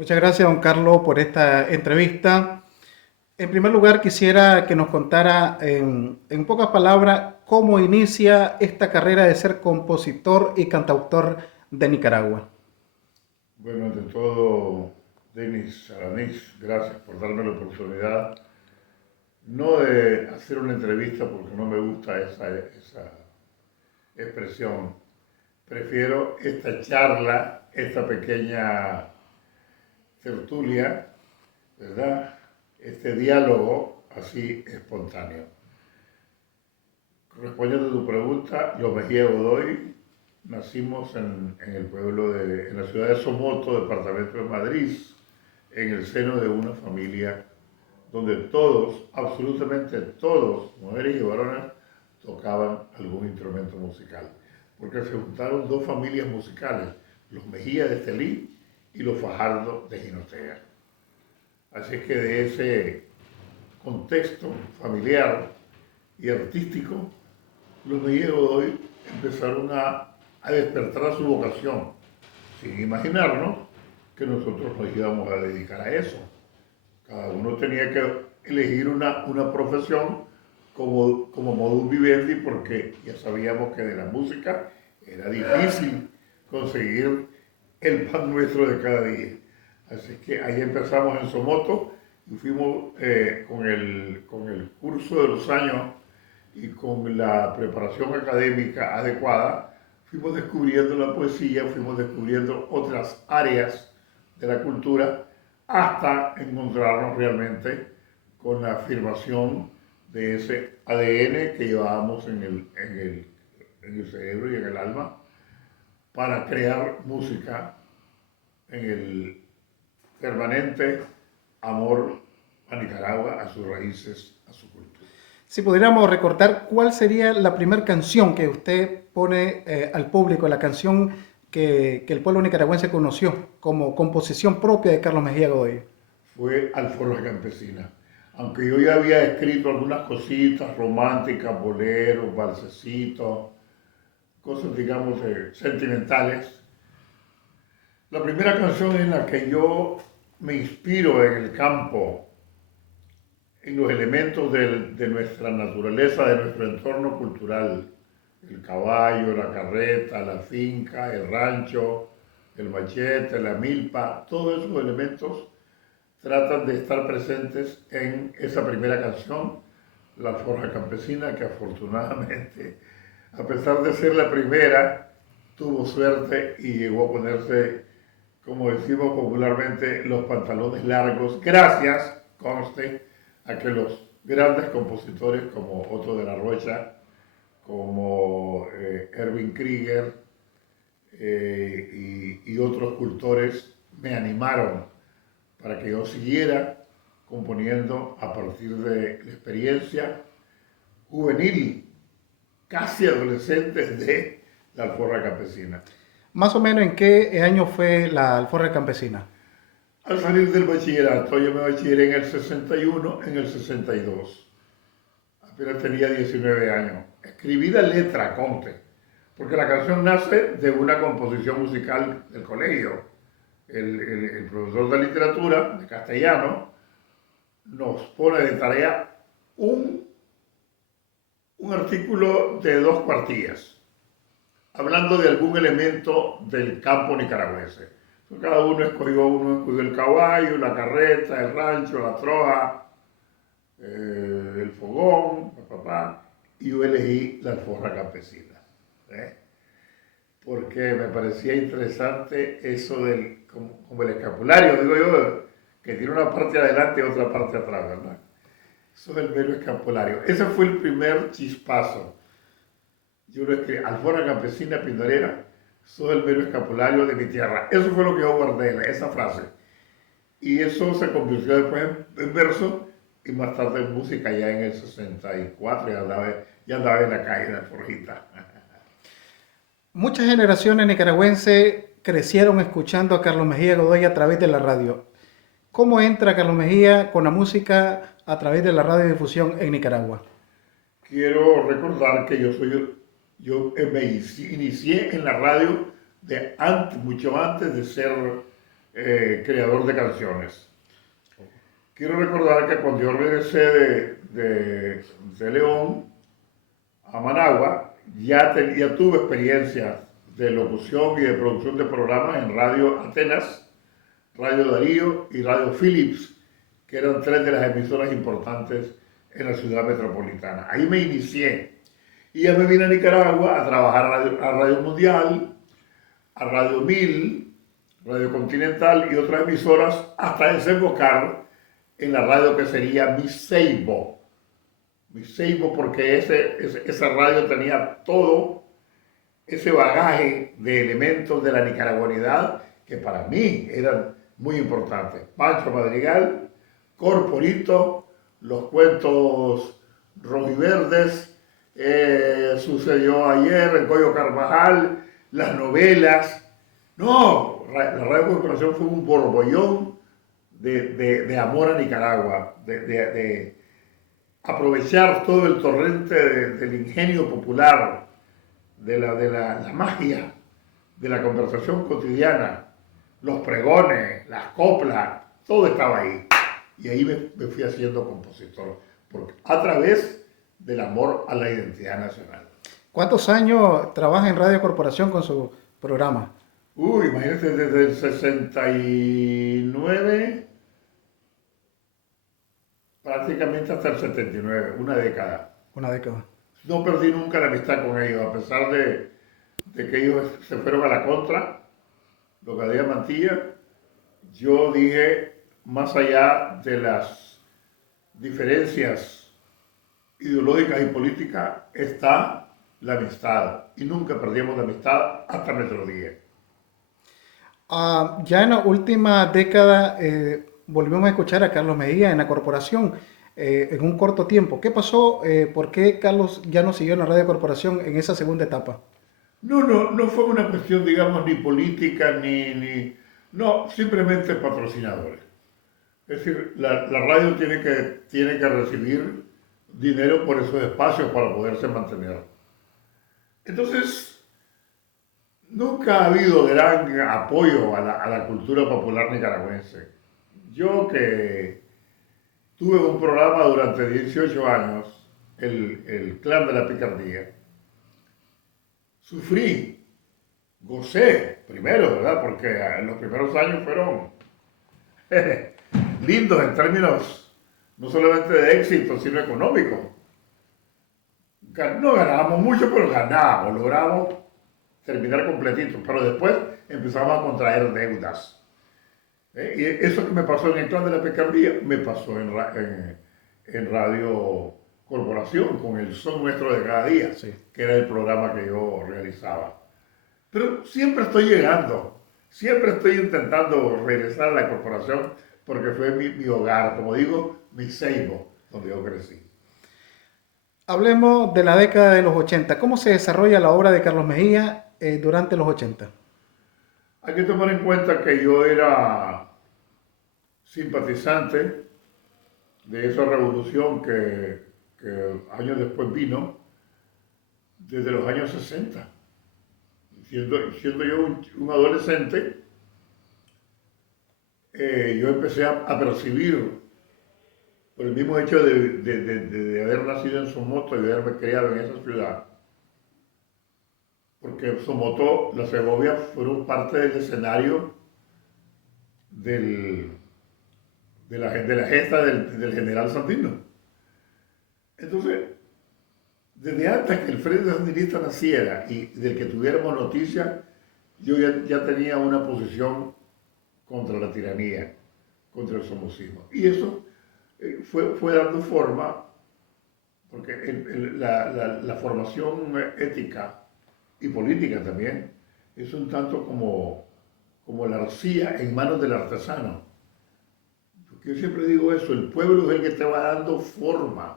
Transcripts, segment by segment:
Muchas gracias, don Carlos, por esta entrevista. En primer lugar, quisiera que nos contara en pocas palabras cómo inicia esta carrera de ser compositor y cantautor de Nicaragua. Bueno, ante todo, Denis Aranís, gracias por darme la oportunidad, no de hacer una entrevista porque no me gusta esa expresión, prefiero esta charla, esta pequeña tertulia, ¿verdad? Este diálogo así espontáneo. Respondiendo a tu pregunta, los Mejía Godoy nacimos en el pueblo en la ciudad de Somoto, departamento de Madrid, en el seno de una familia donde todos, absolutamente todos, mujeres y varones, tocaban algún instrumento musical. Porque se juntaron dos familias musicales, los Mejía de Estelí y los Fajardo de Jinotega. Así es que de ese contexto familiar y artístico, los Mejía Godoy empezaron a despertar su vocación, sin imaginarnos que nosotros nos íbamos a dedicar a eso. Cada uno tenía que elegir una profesión como modus vivendi porque ya sabíamos que de la música era difícil conseguir el pan nuestro de cada día. Así que ahí empezamos en Somoto y fuimos con el curso de los años y con la preparación académica adecuada, fuimos descubriendo la poesía, fuimos descubriendo otras áreas de la cultura hasta encontrarnos realmente con la afirmación de ese ADN que llevábamos en el cerebro y en el alma para crear música en el permanente amor a Nicaragua, a sus raíces, a su cultura. Si pudiéramos recordar, ¿cuál sería la primera canción que usted pone al público, la canción que el pueblo nicaragüense conoció como composición propia de Carlos Mejía Godoy? Fue Alforja Campesina. Aunque yo ya había escrito algunas cositas románticas, boleros, balsecitos, cosas, digamos, sentimentales, la primera canción en la que yo me inspiro en el campo, en los elementos de nuestra naturaleza, de nuestro entorno cultural, el caballo, la carreta, la finca, el rancho, el machete, la milpa, todos esos elementos tratan de estar presentes en esa primera canción, La Forja Campesina, que afortunadamente, a pesar de ser la primera, tuvo suerte y llegó a ponerse, como decimos popularmente, los pantalones largos, gracias, conste, a que los grandes compositores como Otto de la Rocha, como Erwin Krieger y otros cultores me animaron para que yo siguiera componiendo a partir de la experiencia juvenil, casi adolescente de la Alforja Campesina. Más o menos en qué año fue la Alforja Campesina. Al salir del bachillerato, yo me bachilleré en el 61, en el 62. Apenas tenía 19 años. Escribí la letra, conte, porque la canción nace de una composición musical del colegio. El profesor de literatura, de castellano, nos pone de tarea un, un artículo de 2 cuartillas, hablando de algún elemento del campo nicaragüense. Entonces, cada uno escogió el caballo, la carreta, el rancho, la troja, el fogón, y yo elegí la alforja campesina. ¿Eh? Porque me parecía interesante eso como el escapulario, digo yo, que tiene una parte adelante y otra parte atrás, ¿verdad? Eso es el mero escapulario. Ese fue el primer chispazo. Yo lo escribí, Alforja Campesina Pindorera, eso es el mero escapulario de mi tierra. Eso fue lo que yo guardé, esa frase. Y eso se convirtió después en verso y más tarde en música ya en el 64, ya andaba en la calle de Alforjita. Muchas generaciones nicaragüenses crecieron escuchando a Carlos Mejía Godoy a través de la radio. ¿Cómo entra Carlos Mejía con la música a través de la radiodifusión en Nicaragua? Quiero recordar que yo inicié en la radio mucho antes de ser creador de canciones. Quiero recordar que cuando yo regresé de León a Managua, ya tuve experiencia de locución y de producción de programas en Radio Atenas, Radio Darío y Radio Philips, que eran tres de las emisoras importantes en la ciudad metropolitana. Ahí me inicié y ya me vine a Nicaragua a trabajar a Radio Mundial, a Radio 1000, Radio Continental y otras emisoras hasta desembocar en la radio que sería Mi Seibo. Mi Seibo porque esa radio tenía todo ese bagaje de elementos de la nicaragüenidad que para mí eran muy importantes. Pancho Madrigal, Corporito, los cuentos rojiverdes, sucedió ayer, el Goyo Carvajal, las novelas. No, la Radio Corporación fue un borbollón de amor a Nicaragua, de aprovechar todo el torrente del ingenio popular, de la magia, de la conversación cotidiana, los pregones, las coplas, todo estaba ahí. Y ahí me fui haciendo compositor, a través del amor a la identidad nacional. ¿Cuántos años trabaja en Radio Corporación con su programa? Imagínate, desde el 69, prácticamente hasta el 79, una década. Una década. No perdí nunca la amistad con ellos, a pesar de que ellos se fueron a la contra, los Gadea Mantilla. Yo dije, más allá de las diferencias ideológicas y políticas, está la amistad. Y nunca perdimos la amistad hasta nuestro día. Ya en la última década volvimos a escuchar a Carlos Mejía en la corporación en un corto tiempo. ¿Qué pasó? ¿Por qué Carlos ya no siguió en la Radio Corporación en esa segunda etapa? No fue una cuestión, digamos, ni política, no, simplemente patrocinadores. Es decir, la radio tiene que recibir dinero por esos espacios para poderse mantener. Entonces, nunca ha habido gran apoyo a la cultura popular nicaragüense. Yo que tuve un programa durante 18 años, el Clan de la Picardía, sufrí, gocé primero, ¿verdad? Porque los primeros años fueron lindos en términos no solamente de éxito, sino económico. No ganábamos mucho, pero ganábamos, logramos terminar completito, pero después empezamos a contraer deudas. Y eso que me pasó en el Clan de la Picardía, me pasó en Radio Corporación, con el Son Nuestro de Cada Día, Sí. que era el programa que yo realizaba. Pero siempre estoy llegando, siempre estoy intentando regresar a la corporación, porque fue mi hogar, como digo, mi seibo, donde yo crecí. Hablemos de la década de los 80. ¿Cómo se desarrolla la obra de Carlos Mejía durante los 80? Hay que tomar en cuenta que yo era simpatizante de esa revolución que años después vino, desde los años 60. Siendo yo un adolescente, yo empecé a percibir, por el mismo hecho de haber nacido en Somoto y de haberme criado en esa ciudad, porque Somoto, la Segovia, fueron parte del escenario de la gesta del general Sandino. Entonces, desde antes que el Frente Sandinista naciera y del que tuviéramos noticia, yo ya tenía una posición contra la tiranía, contra el somocismo. Y eso fue dando forma, porque la formación ética y política también es un tanto como la arcilla en manos del artesano. Porque yo siempre digo eso, el pueblo es el que te va dando forma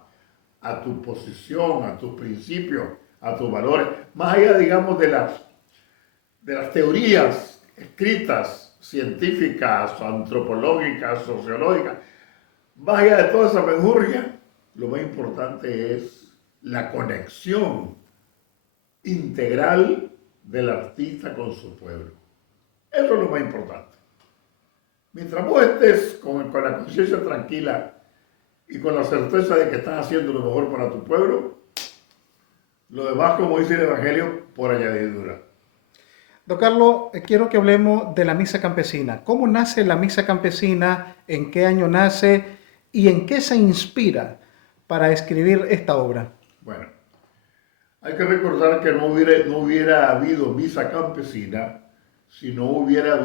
a tu posición, a tus principios, a tus valores, más allá, digamos, de las teorías escritas, científicas, antropológicas, sociológicas, más allá de toda esa menjurria, lo más importante es la conexión integral del artista con su pueblo. Eso es lo más importante. Mientras vos estés con la conciencia tranquila y con la certeza de que estás haciendo lo mejor para tu pueblo, lo demás, como dice el Evangelio, por añadidura. Don Carlos, quiero que hablemos de la misa campesina. ¿Cómo nace la misa campesina? ¿En qué año nace? ¿Y en qué se inspira para escribir esta obra? Bueno, hay que recordar que no hubiera habido misa campesina si no hubiera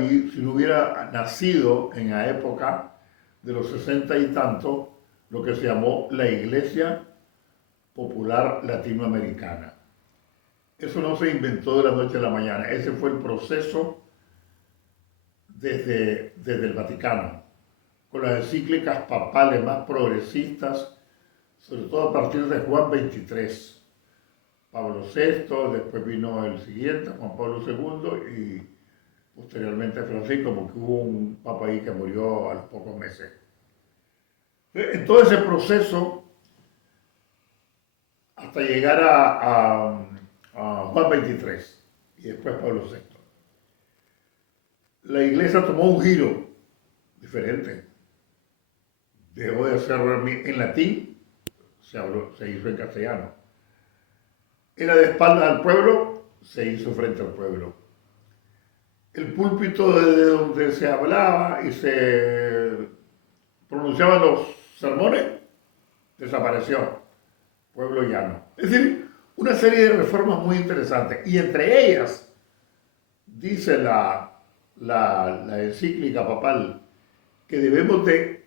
nacido en la época de los 60 y tanto lo que se llamó la Iglesia Popular Latinoamericana. Eso no se inventó de la noche a la mañana, ese fue el proceso desde el Vaticano, con las encíclicas papales más progresistas, sobre todo a partir de Juan XXIII. Pablo VI, después vino el siguiente, Juan Pablo II, y posteriormente Francisco, porque hubo un papa ahí que murió a los pocos meses. En todo ese proceso, hasta llegar a Juan XXIII y después Pablo VI, la iglesia tomó un giro diferente. Dejó de hacerlo en latín, se hizo en castellano. Era de espaldas al pueblo, se hizo frente al pueblo. El púlpito desde donde se hablaba y se pronunciaban los sermones desapareció. Pueblo llano. Es decir, una serie de reformas muy interesantes. Y entre ellas, dice la encíclica papal, que debemos de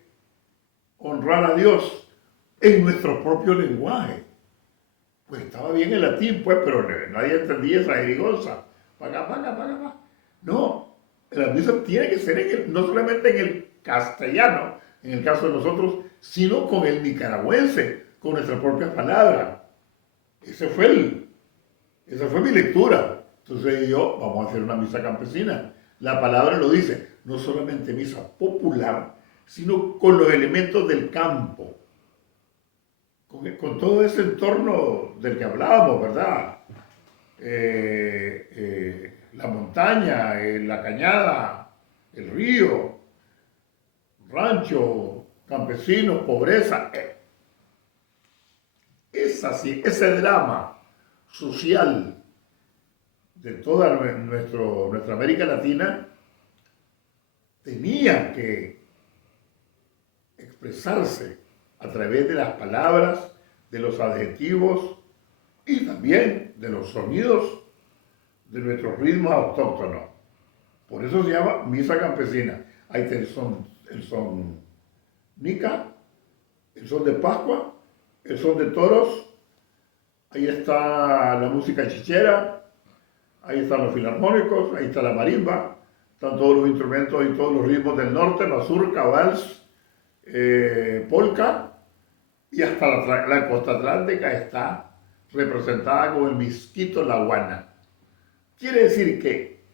honrar a Dios en nuestro propio lenguaje. Pues estaba bien el latín, pues, pero nadie entendía esa jerigonza. Paga, paga, paga, paga. No, la misa tiene que ser no solamente en el castellano, en el caso de nosotros, sino con el nicaragüense, con nuestras propias palabras. Esa fue mi lectura. Entonces yo, vamos a hacer una misa campesina. La palabra lo dice, no solamente misa popular, sino con los elementos del campo. Con todo ese entorno del que hablábamos, ¿verdad? La montaña, la cañada, el río, rancho, campesinos, pobreza. Ese drama social de toda nuestra América Latina tenía que expresarse a través de las palabras, de los adjetivos y también de los sonidos de nuestros ritmos autóctonos. Por eso se llama misa campesina. Ahí está el son nica, el son de Pascua, el son de toros, ahí está la música chichera, ahí están los filarmónicos, ahí está la marimba, están todos los instrumentos y todos los ritmos del norte, mazurca, vals, polka, y hasta la costa atlántica está representada con el misquito, la guana. Quiere decir que,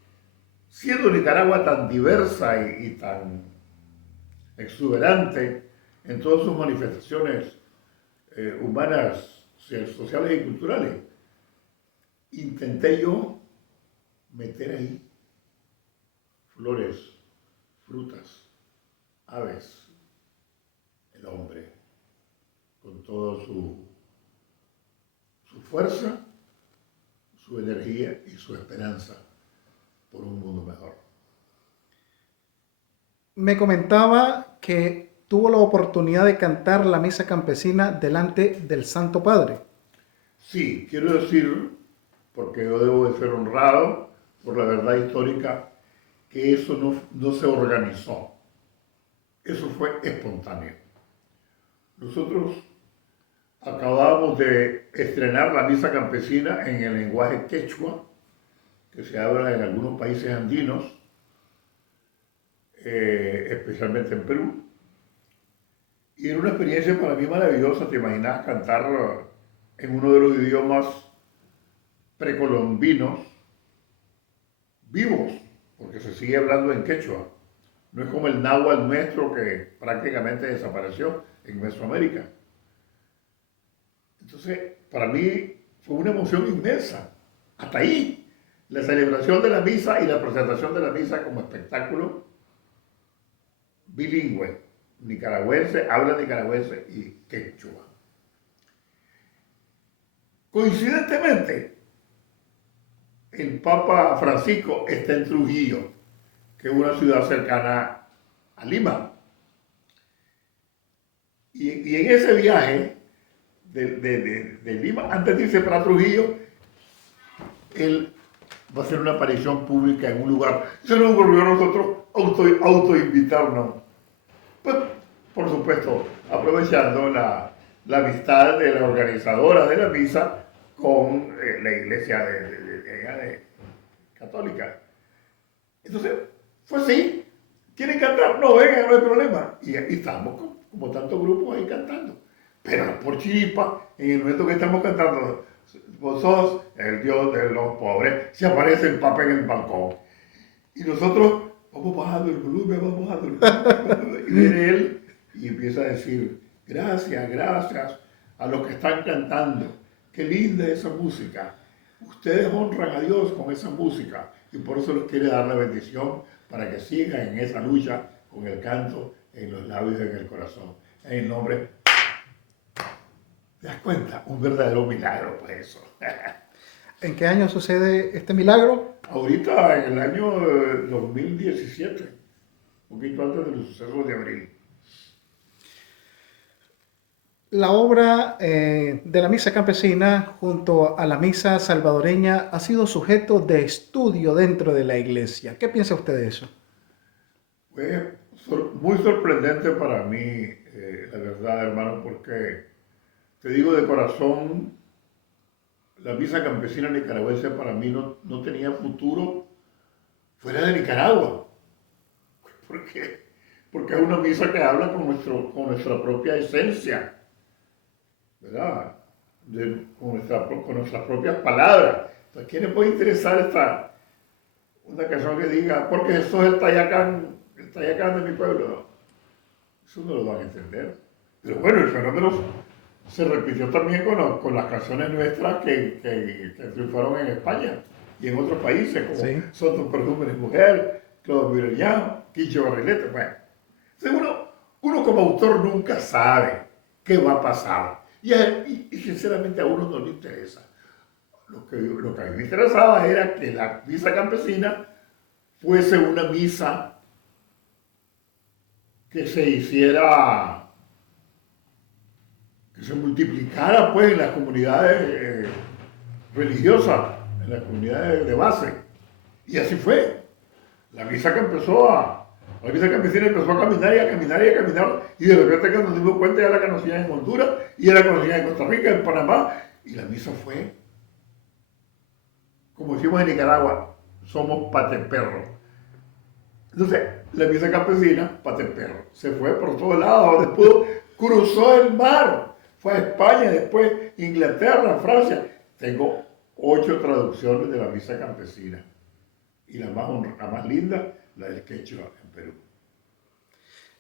siendo Nicaragua tan diversa y tan exuberante en todas sus manifestaciones humanas, sociales y culturales, intenté yo meter ahí flores, frutas, aves, el hombre, con toda su fuerza, su energía y su esperanza por un mundo mejor. Me comentaba que tuvo la oportunidad de cantar la misa campesina delante del Santo Padre. Sí, quiero decir, porque yo debo de ser honrado por la verdad histórica, que eso no se organizó. Eso fue espontáneo. Nosotros acabábamos de estrenar la misa campesina en el lenguaje quechua, que se habla en algunos países andinos, especialmente en Perú. Y era una experiencia para mí maravillosa. Te imaginas cantar en uno de los idiomas precolombinos vivos, porque se sigue hablando en quechua. No es como el náhuatl nuestro que prácticamente desapareció en Mesoamérica. Entonces, para mí fue una emoción inmensa. Hasta ahí, la celebración de la misa y la presentación de la misa como espectáculo bilingüe, nicaragüense, habla nicaragüense y quechua. Coincidentemente, el Papa Francisco está en Trujillo, que es una ciudad cercana a Lima. Y en ese viaje de Lima, antes de irse para Trujillo, él va a hacer una aparición pública en un lugar. Se nos ocurrió a nosotros autoinvitarnos. Pues, por supuesto, aprovechando la amistad de la organizadora de la misa con la iglesia de católica. Entonces, fue así. ¿Quieren cantar? No, vengan, no hay problema. Y estábamos como tantos grupos ahí cantando. Pero por chiripa, en el momento que estamos cantando, vos sos el Dios de los pobres, se aparece el Papa en el balcón. Y nosotros vamos bajando el volumen, vamos bajando el volumen. Y viene él y empieza a decir, gracias, gracias a los que están cantando. Qué linda esa música. Ustedes honran a Dios con esa música y por eso les quiere dar la bendición para que sigan en esa lucha con el canto en los labios y en el corazón. En el nombre, ¿te das cuenta? Un verdadero milagro, pues eso. ¿En qué año sucede este milagro? Ahorita, en el año 2017, un poquito antes de los sucesos de abril. La obra de la misa campesina junto a la misa salvadoreña ha sido sujeto de estudio dentro de la iglesia. ¿Qué piensa usted de eso? Fue muy sorprendente para mí, la verdad, hermano, porque te digo de corazón, la misa campesina nicaragüense para mí no tenía futuro fuera de Nicaragua. ¿Por qué? Porque es una misa que habla con nuestra propia esencia, ¿verdad? Con nuestras propias palabras. Entonces, ¿quién le puede interesar una canción que diga, porque Jesús es el Tayacán de mi pueblo? No, eso no lo van a entender. Pero bueno, el fenómeno se repitió también con las canciones nuestras que triunfaron en España y en otros países, como Sí. Son tus perfumes mujer, Claudio Mirellán, Quicho Barrilete. Bueno, uno como autor nunca sabe qué va a pasar. Y sinceramente a uno no le interesa. Lo que a mí me interesaba era que la misa campesina fuese una misa que se hiciera, que se multiplicara pues en las comunidades religiosas, en las comunidades de base. Y así fue. La misa campesina empezó a caminar y a caminar y a caminar, y de repente que nos dimos cuenta ya la conocían en Honduras, y ya la conocían en Costa Rica, en Panamá, y la misa fue, como decimos en Nicaragua, somos pateperro. Entonces, la misa campesina, pateperro, se fue por todos lados, después cruzó el mar, fue a España, después Inglaterra, Francia. Tengo 8 traducciones de la misa campesina, y la más linda, la del quechua en Perú.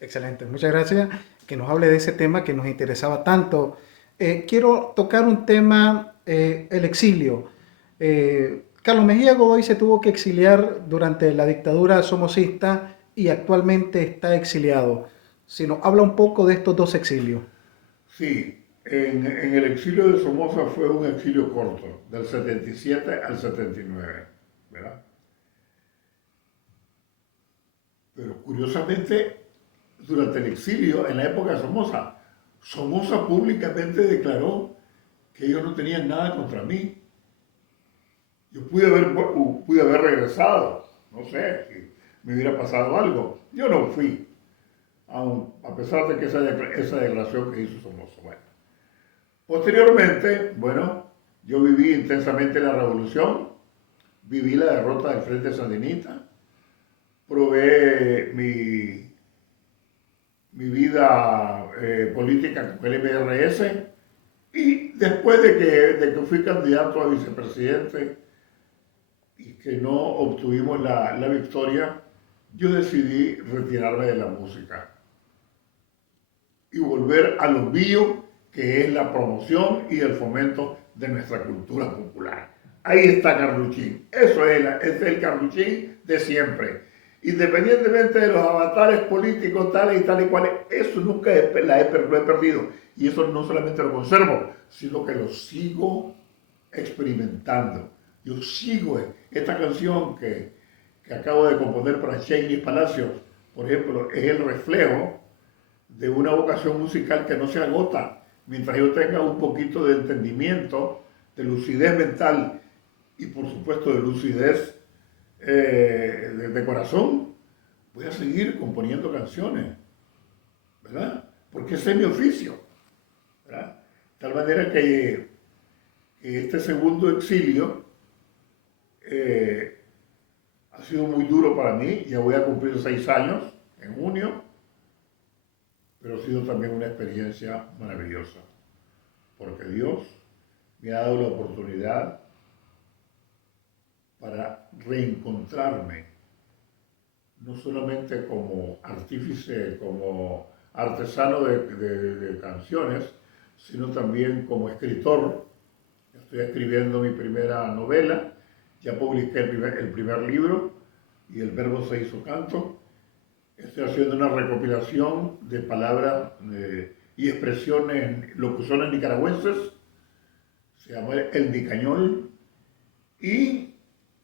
Excelente, muchas gracias que nos hable de ese tema que nos interesaba tanto. Quiero tocar un tema, el exilio. Carlos Mejía Godoy se tuvo que exiliar durante la dictadura somocista y actualmente está exiliado. Si nos habla un poco de estos dos exilios. Sí, en el exilio de Somoza fue un exilio corto, del 77 al 79, ¿verdad? Pero curiosamente, durante el exilio, en la época de Somoza públicamente declaró que ellos no tenían nada contra mí. Yo pude haber regresado, no sé, si me hubiera pasado algo. Yo no fui, a pesar de que esa declaración que hizo Somoza. Bueno. Posteriormente, bueno, yo viví intensamente la revolución, viví la derrota del Frente Sandinista, probé mi vida política con el MRS, y después de que fui candidato a vicepresidente y que no obtuvimos la victoria, yo decidí retirarme de la música y volver a lo mío, que es la promoción y el fomento de nuestra cultura popular. Ahí está Carluchín. Eso es el Carluchín de siempre. Independientemente de los avatares políticos tales y tales y cuales, eso nunca lo he perdido. Y eso no solamente lo conservo, sino que lo sigo experimentando. Yo sigo esta canción que acabo de componer para Shainis Palacios, por ejemplo, es el reflejo de una vocación musical que no se agota mientras yo tenga un poquito de entendimiento, de lucidez mental y por supuesto de lucidez de corazón, voy a seguir componiendo canciones, ¿verdad? Porque ese es mi oficio, ¿verdad? De tal manera que este segundo exilio ha sido muy duro para mí, ya voy a cumplir 6 años en junio, pero ha sido también una experiencia maravillosa, porque Dios me ha dado la oportunidad para reencontrarme, no solamente como artífice, como artesano de canciones, sino también como escritor. Estoy escribiendo mi primera novela, ya publiqué el primer libro y El Verbo se hizo canto. Estoy haciendo una recopilación de palabras y expresiones, locuciones nicaragüenses, se llama El Nicañol, y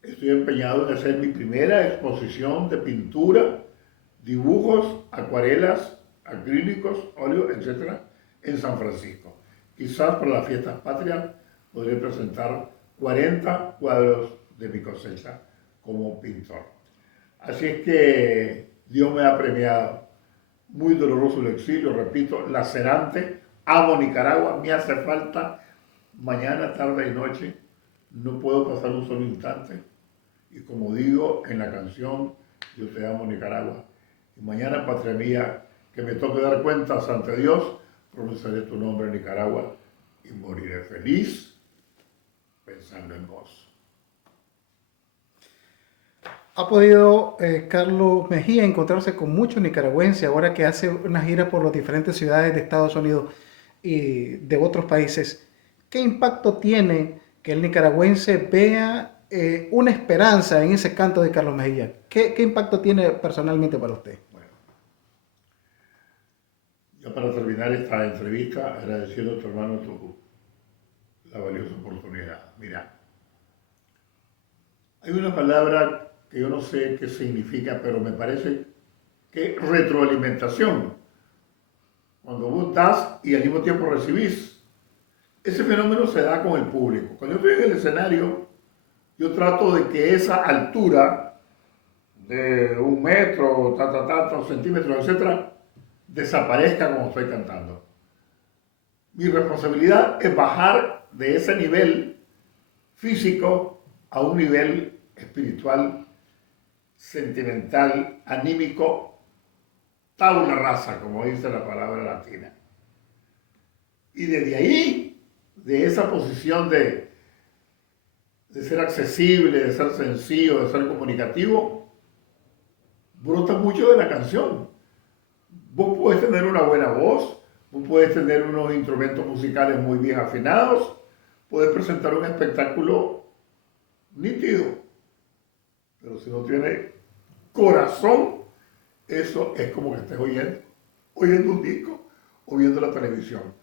estoy empeñado en hacer mi primera exposición de pintura, dibujos, acuarelas, acrílicos, óleos, etc. en San Francisco. Quizás para las fiestas patrias podré presentar 40 cuadros de mi cosecha como pintor. Así es que Dios me ha premiado. Muy doloroso el exilio, repito, lacerante. Amo Nicaragua, me hace falta mañana, tarde y noche. No puedo pasar un solo instante. Y como digo en la canción, yo te amo Nicaragua. Y mañana, patria mía, que me toque dar cuentas ante Dios, pronunciaré tu nombre en Nicaragua y moriré feliz pensando en vos. ¿Ha podido Carlos Mejía encontrarse con muchos nicaragüenses ahora que hace una gira por las diferentes ciudades de Estados Unidos y de otros países? ¿Qué impacto tiene que el nicaragüense vea una esperanza en ese canto de Carlos Mejía? ¿Qué impacto tiene personalmente para usted? Bueno, ya para terminar esta entrevista, agradeciendo a tu hermano la valiosa oportunidad. Mira, hay una palabra que yo no sé qué significa, pero me parece que es retroalimentación. Cuando vos das y al mismo tiempo recibís. Ese fenómeno se da con el público. Cuando yo estoy en el escenario, yo trato de que esa altura de 1 metro, tantos centímetros, etcétera, desaparezca cuando estoy cantando. Mi responsabilidad es bajar de ese nivel físico a un nivel espiritual, sentimental, anímico, tabula rasa, como dice la palabra latina. Y desde ahí, de esa posición de ser accesible, de ser sencillo, de ser comunicativo, brota mucho de la canción. Vos puedes tener una buena voz, vos puedes tener unos instrumentos musicales muy bien afinados, puedes presentar un espectáculo nítido, pero si no tiene corazón, eso es como que estés oyendo un disco o viendo la televisión.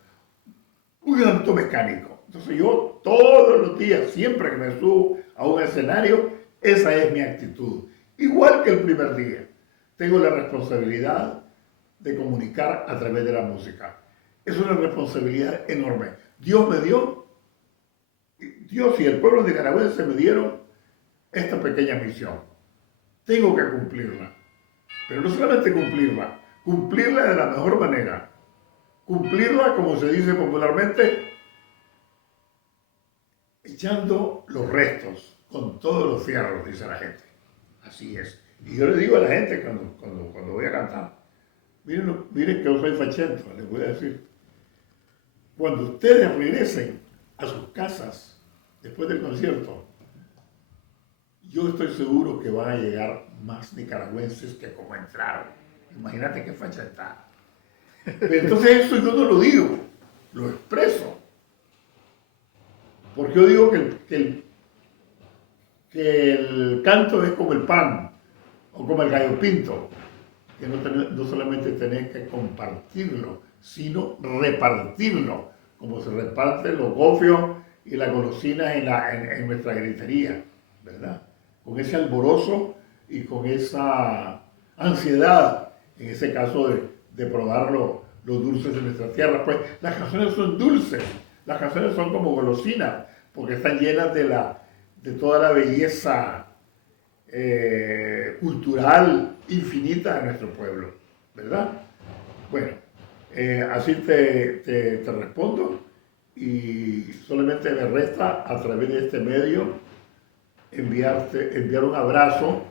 Un acto mecánico. Entonces yo todos los días, siempre que me subo a un escenario, esa es mi actitud. Igual que el primer día, tengo la responsabilidad de comunicar a través de la música. Es una responsabilidad enorme. Dios me dio, Dios y el pueblo nicaragüense me dieron esta pequeña misión. Tengo que cumplirla. Pero no solamente cumplirla, cumplirla de la mejor manera. Cumplirla, como se dice popularmente, echando los restos con todos los fierros, dice la gente. Así es. Y yo le digo a la gente cuando voy a cantar, miren que yo soy fachento, les voy a decir. Cuando ustedes regresen a sus casas después del concierto, yo estoy seguro que van a llegar más nicaragüenses que como entraron. Imagínate qué fachetada. Pero entonces eso yo no lo digo, lo expreso. Porque yo digo que el canto es como el pan. O como el gallo pinto, que no solamente tenés que compartirlo, sino repartirlo, como se reparten los gofios y las golosinas en nuestra gritería, ¿verdad? Con ese alborozo y con esa ansiedad, en ese caso de probar los dulces de nuestra tierra. Pues las canciones son dulces, las canciones son como golosinas, porque están llenas de toda la belleza cultural infinita de nuestro pueblo, ¿verdad? Bueno, así te respondo y solamente me resta a través de este medio enviar un abrazo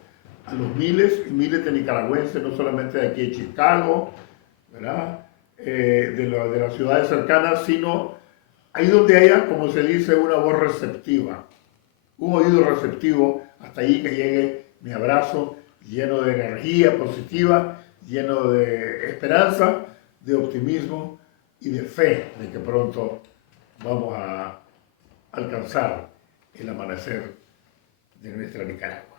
a los miles y miles de nicaragüenses, no solamente de aquí en Chicago, ¿verdad? De las ciudades cercanas, sino ahí donde haya, como se dice, una voz receptiva, un oído receptivo, hasta allí que llegue mi abrazo lleno de energía positiva, lleno de esperanza, de optimismo y de fe de que pronto vamos a alcanzar el amanecer de nuestra Nicaragua.